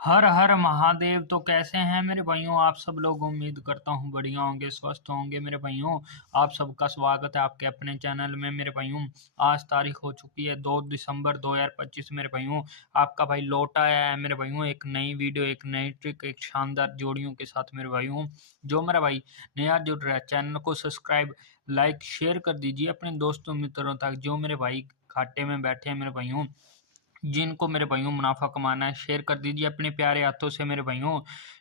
हर हर महादेव। तो कैसे हैं मेरे भाइयों आप सब लोग। उम्मीद करता हूँ बढ़िया होंगे, स्वस्थ होंगे मेरे भाइयों। आप सबका स्वागत है आपके अपने चैनल में मेरे भाइयों। आज तारीख हो चुकी है 2 दिसंबर 2025 मेरे भाइयों। आपका भाई लौट आया है मेरे भाइयों एक नई वीडियो, एक नई ट्रिक, एक शानदार जोड़ियों के साथ मेरे भाइयों। जो मेरा भाई नया जुड़ रहा है चैनल को सब्सक्राइब, लाइक, शेयर कर दीजिए अपने दोस्तों मित्रों तक। जो मेरे भाई घाटे में बैठे हैं मेरे भाइयों, जिनको मेरे भाइयों मुनाफा कमाना है, शेयर कर दीजिए अपने प्यारे हाथों से मेरे भाइयों।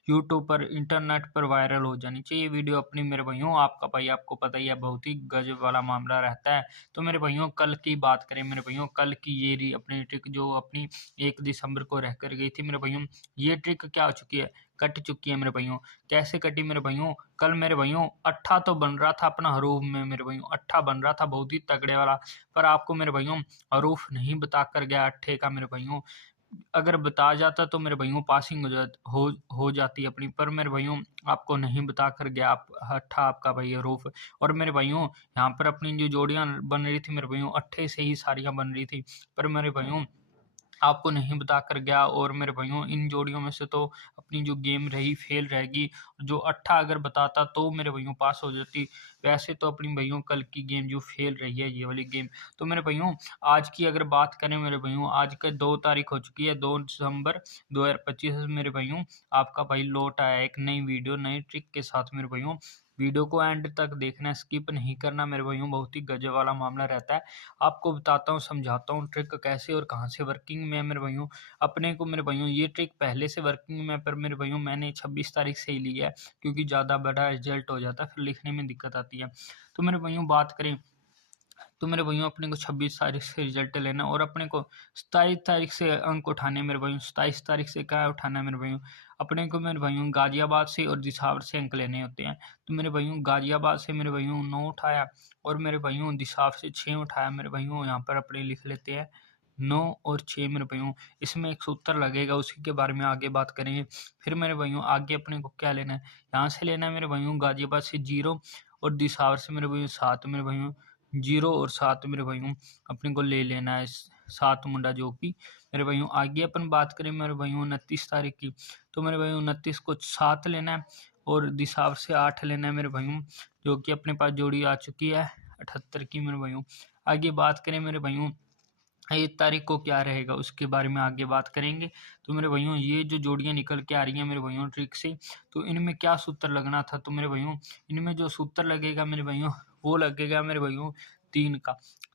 यूट्यूब पर, इंटरनेट पर वायरल हो जानी चाहिए वीडियो अपनी मेरे भाइयों। आपका भाई आपको पता ही है बहुत ही गजब वाला मामला रहता है। तो मेरे भाइयों कल की बात करें मेरे भाइयों, कल की ये रही अपनी ट्रिक जो अपनी 1 दिसंबर को रह कर गई थी मेरे भाइयों। ये ट्रिक क्या हो चुकी है, कट चुकी है मेरे भाइयों। कैसे कटी मेरे भाइयों, कल मेरे भाइयों अट्ठा तो बन रहा था अपना हरूफ में मेरे भाइयों, अट्ठा बन रहा था बहुत ही तगड़े वाला। पर आपको मेरे भाइयों हरूफ नहीं बता कर गया अट्ठे का मेरे भाइयों। अगर बता जाता तो मेरे भाइयों पासिंग हो जाती अपनी, पर मेरे भाइयों आपको नहीं बता कर गया आप अट्ठा आपका भाई हरूफ। और मेरे भाइयों यहाँ पर अपनी जो जोड़ियां बन रही थी मेरे भाइयों, अट्ठे से ही सारियां बन रही थी। पर मेरे भाइयों आपको नहीं बता कर गया। और मेरे भाइयों इन जोड़ियों में से तो अपनी जो गेम रही फेल रहेगी। जो अट्ठा अगर बताता तो मेरे भाइयों पास हो जाती। वैसे तो अपनी भाइयों कल की गेम जो फेल रही है ये वाली गेम। तो मेरे भाइयों आज की अगर बात करें मेरे भाइयों, आज का 2 तारीख हो चुकी है 2 दिसंबर 2025 मेरे भाइयों। आपका भाई लौट आया एक नई वीडियो, नई ट्रिक के साथ मेरे भाइयों। वीडियो को एंड तक देखना, स्किप नहीं करना मेरे भाइयों, बहुत ही गजब वाला मामला रहता है। आपको बताता हूँ, समझाता हूँ ट्रिक कैसे और कहाँ से वर्किंग में है मेरे भाइयों। अपने को मेरे भाइयों ये ट्रिक पहले से वर्किंग में है, पर मेरे भाइयों मैंने 26 तारीख से ही लिया है, क्योंकि ज़्यादा बड़ा रिजल्ट हो जाता है फिर लिखने में दिक्कत आती है। तो मेरे भाइयों बात करें तो मेरे भाइयों अपने को 26 तारीख से रिजल्ट लेना और अपने को 27 तारीख से अंक उठाने मेरे भाइयों। 27 तारीख से क्या उठाना है मेरे भाइयों, अपने को मेरे भाइयों गाजियाबाद से और दिसावर से अंक लेने होते हैं। तो मेरे भाइयों गाजियाबाद से मेरे भाइयों 9 उठाया और मेरे भाइयों दिसावर से 6 उठाया मेरे भाइयों। यहाँ पर अपने लिख लेते हैं 9 और 6 मेरे भाइयों। इसमें एक सूत्र लगेगा, उसी के बारे में आगे बात करेंगे। फिर मेरे भाइयों आगे अपने को क्या लेना है, यहाँ से लेना है मेरे भाइयों गाजियाबाद से 0 और दिसावर से मेरे भाइयों 7 मेरे भाइयों। 0 और 7 मेरे भाइयों अपने को ले लेना है, 7 मुंडा जो कि मेरे भाइयों। आगे अपन बात करें मेरे भाइयों 29 तारीख की, तो मेरे भाइयों 29 को 7 लेना है और दिसावर से 8 लेना है मेरे भाइयों, जो कि अपने पास जोड़ी आ चुकी है 78 की मेरे भाइयों। आगे बात करें मेरे भाइयों 1 तारीख को क्या रहेगा उसके बारे में आगे बात करेंगे। तो मेरे भाइयों ये जो जोड़ियां निकल के आ रही हैं मेरे भाइयों ट्रिक से, तो इनमें क्या सूत्र लगना था, तो मेरे भाइयों इनमें जो सूत्र लगेगा मेरे भाइयों वो लगेगा मेरे भाइयों 3 का।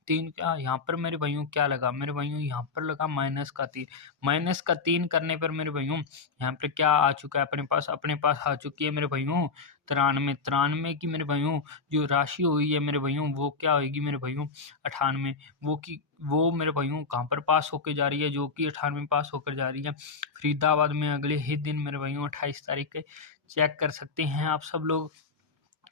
3 का यहाँ पर मेरे भाइयों क्या लगा मेरे भाइयों, यहाँ पर लगा माइनस का 3। माइनस का 3 करने पर मेरे भाइयों यहाँ पर क्या आ चुका है अपने पास आ चुकी है मेरे भाइयों 93 की मेरे भाइयों। जो राशि हुई है मेरे भाइयों वो क्या होगी मेरे भाइयों 98। वो मेरे भाइयों कहाँ पर पास होकर जा रही है, जो कि 98 पास होकर जा रही है फरीदाबाद में अगले ही दिन मेरे भाइयों 28 तारीख के। चेक कर सकते हैं आप सब लोग।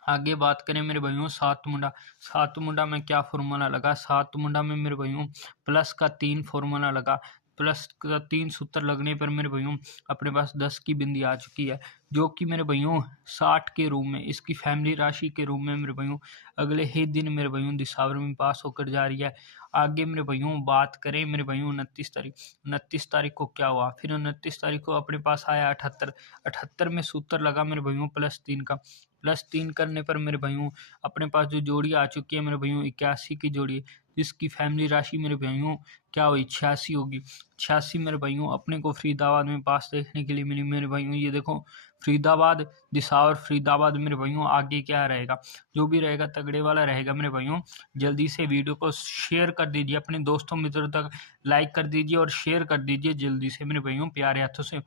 आगे बात करें मेरे भाइयों 7 मुंडा। 7 मुंडा में क्या फॉर्मूला लगा, 7 मुंडा में मेरे भाइयों प्लस का 3 फॉर्मूला लगा। प्लस का 3 सूत्र लगने पर मेरे भाइयों अपने पास 10 की बिंदी आ चुकी है, जो कि मेरे भाइयों 60 के रूप में, इसकी फैमिली राशि के रूप में मेरे भाइयों अगले ही दिन मेरे भाइयों दिसावर में पास होकर जा रही है। आगे मेरे भाइयों बात करें मेरे भाइयों 29 तारीख। 29 तारीख को क्या हुआ, फिर 29 तारीख को अपने पास आया 78। 78 में सूत्र लगा मेरे भाइयों +3 का। +3 करने पर मेरे भाइयों अपने पास जो जोड़ी आ चुकी है मेरे भाइयों 81 की जोड़ी, जिसकी फैमिली राशि मेरे भाइयों क्या हुई 86 होगी। 86 मेरे भाइयों अपने को फरीदाबाद में पास देखने के लिए मिली मेरे भाइयों। ये देखो फरीदाबाद, दिसावर, फरीदाबाद मेरे भाइयों आगे क्या रहेगा, जो भी रहेगा तगड़े वाला रहेगा मेरे भाइयों। जल्दी से वीडियो को शेयर कर दीजिए अपने दोस्तों मित्रों तक, लाइक कर दीजिए और शेयर कर दीजिए जल्दी से मेरे भाइयों प्यारे हाथों से।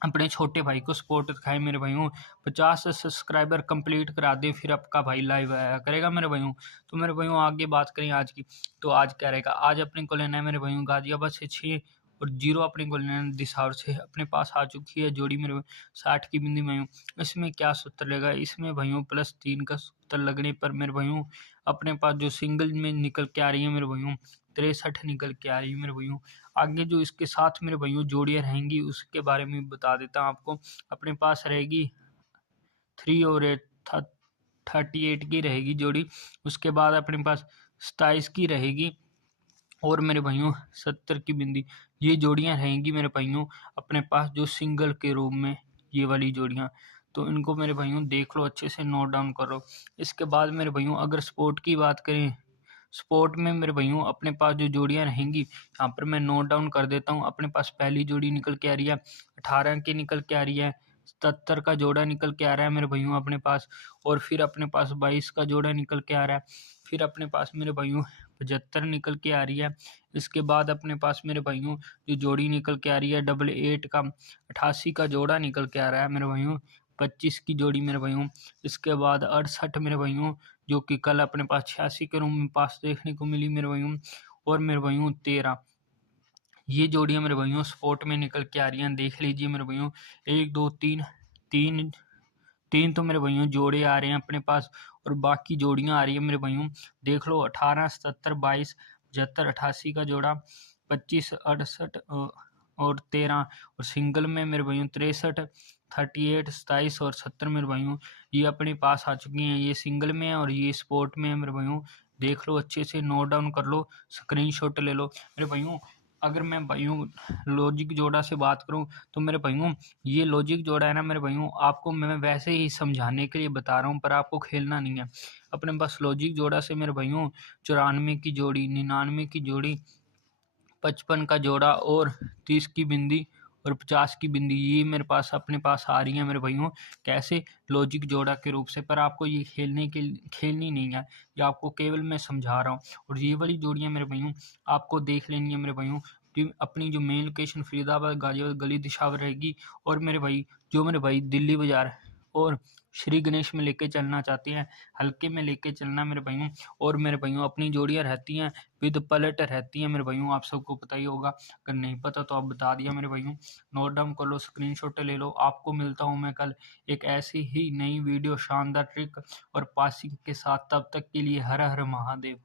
अपने छोटे भाई को सपोर्ट दिखाएं मेरे भाइयों। 50 सब्सक्राइबर कंप्लीट करा दें, फिर आपका भाई लाइव आया करेगा मेरे भाइयों। तो मेरे भाइयों आगे बात करें आज की, तो आज क्या रहेगा, आज अपने को लेना है मेरे भाइयों गाजियाबाद से 6 और 0 अपने को लेना है दिसावर से। अपने पास आ चुकी है जोड़ी मेरे 60 की बिंदी भाइयों। इसमें क्या सूत्र लेगा, इसमें भाइयों +3 का सूत्र लगने पर मेरे भाइयों अपने पास जो सिंगल में निकल के आ रही है मेरे भाइयों 63 निकल के आ रही है मेरे भाइयों। आगे जो इसके साथ मेरे भाइयों जोड़ियाँ रहेंगी उसके बारे में बता देता हूँ आपको। अपने पास रहेगी 3 और 8 38 की रहेगी जोड़ी। उसके बाद अपने पास 27 की रहेगी और मेरे भाइयों 70 की बिंदी। ये जोड़ियाँ रहेंगी मेरे भाइयों अपने पास जो सिंगल के रूप में, ये वाली जोड़ियाँ। तो इनको मेरे भाइयों देख लो, अच्छे से नोट डाउन करो। इसके बाद मेरे भाइयों अगर स्पोर्ट की बात करें, स्पोर्ट में मेरे भाइयों अपने पास जो जोड़ियाँ रहेंगी, यहाँ पर मैं नोट डाउन कर देता हूँ। अपने पास पहली जोड़ी निकल के आ रही है 18 की, निकल के आ रही है 77 का जोड़ा निकल के आ रहा है मेरे भाइयों अपने पास। और फिर अपने पास 22 का जोड़ा निकल के आ रहा है। फिर अपने पास मेरे भाइयों 75 निकल के आ रही है। इसके बाद अपने पास मेरे भाइयों जो जोड़ी निकल के आ रही है 88 का 88 का जोड़ा निकल के आ रहा है मेरे भाइयों। 25 की जोड़ी मेरे भाइयों। इसके बाद 68 मेरे भाइयों, जो कि कल अपने पास 86 के रूम में पास देखने को मिली मेरे भाइयों। और मेरे भाइयों 13, ये जोड़ियाँ मेरे भाइयों स्पोर्ट में निकल के आ रही हैं। देख लीजिए मेरे भाइयों, 1 2 3 3 3 तो मेरे भाइयों जोड़े आ रहे हैं अपने पास, और बाकी जोड़ियाँ आ रही है मेरे भाइयों। देख लो 18 77 22 75 88 का जोड़ा, 25 68 और 13, और सिंगल में मेरे भाइयों 63 38 27 और 70 मेरे भाइयों ये अपने पास आ चुकी हैं। ये सिंगल में है और ये स्पोर्ट में है मेरे भाइयों। देख लो, अच्छे से नोट डाउन कर लो, स्क्रीनशॉट ले लो मेरे भाइयों। अगर मैं भाइयों लॉजिक जोड़ा से बात करूं, तो मेरे भाइयों ये लॉजिक जोड़ा है ना मेरे भाइयों, आपको मैं वैसे ही समझाने के लिए बता रहा हूं, पर आपको खेलना नहीं है। अपने पास लॉजिक जोड़ा से मेरे भाइयों 94 की जोड़ी, 99 की जोड़ी, 55 का जोड़ा और 30 की बिंदी और 50 की बिंदी, ये मेरे पास अपने पास आ रही है मेरे भाइयों। कैसे? लॉजिक जोड़ा के रूप से। पर आपको ये खेलनी नहीं है, ये आपको केवल मैं समझा रहा हूँ। और ये वाली जोड़ियाँ मेरे भाइयों आपको देख लेनी है मेरे भाइयों। अपनी जो मेन लोकेशन फरीदाबाद गाजियाबाद गली दिशावर रहेगी। और मेरे भाई दिल्ली बाजार और श्री गणेश में लेके चलना चाहते हैं, हल्के में लेके चलना मेरे भाइयों। और मेरे भाइयों अपनी जोड़ियाँ रहती हैं विद पलट रहती है मेरे भाइयों, आप सबको पता ही होगा। अगर नहीं पता तो आप बता दिया मेरे भाइयों। नोट डाउन कर लो, स्क्रीनशॉट ले लो। आपको मिलता हूँ मैं कल एक ऐसी ही नई वीडियो शानदार ट्रिक और पासिंग के साथ। तब तक के लिए हर हर महादेव।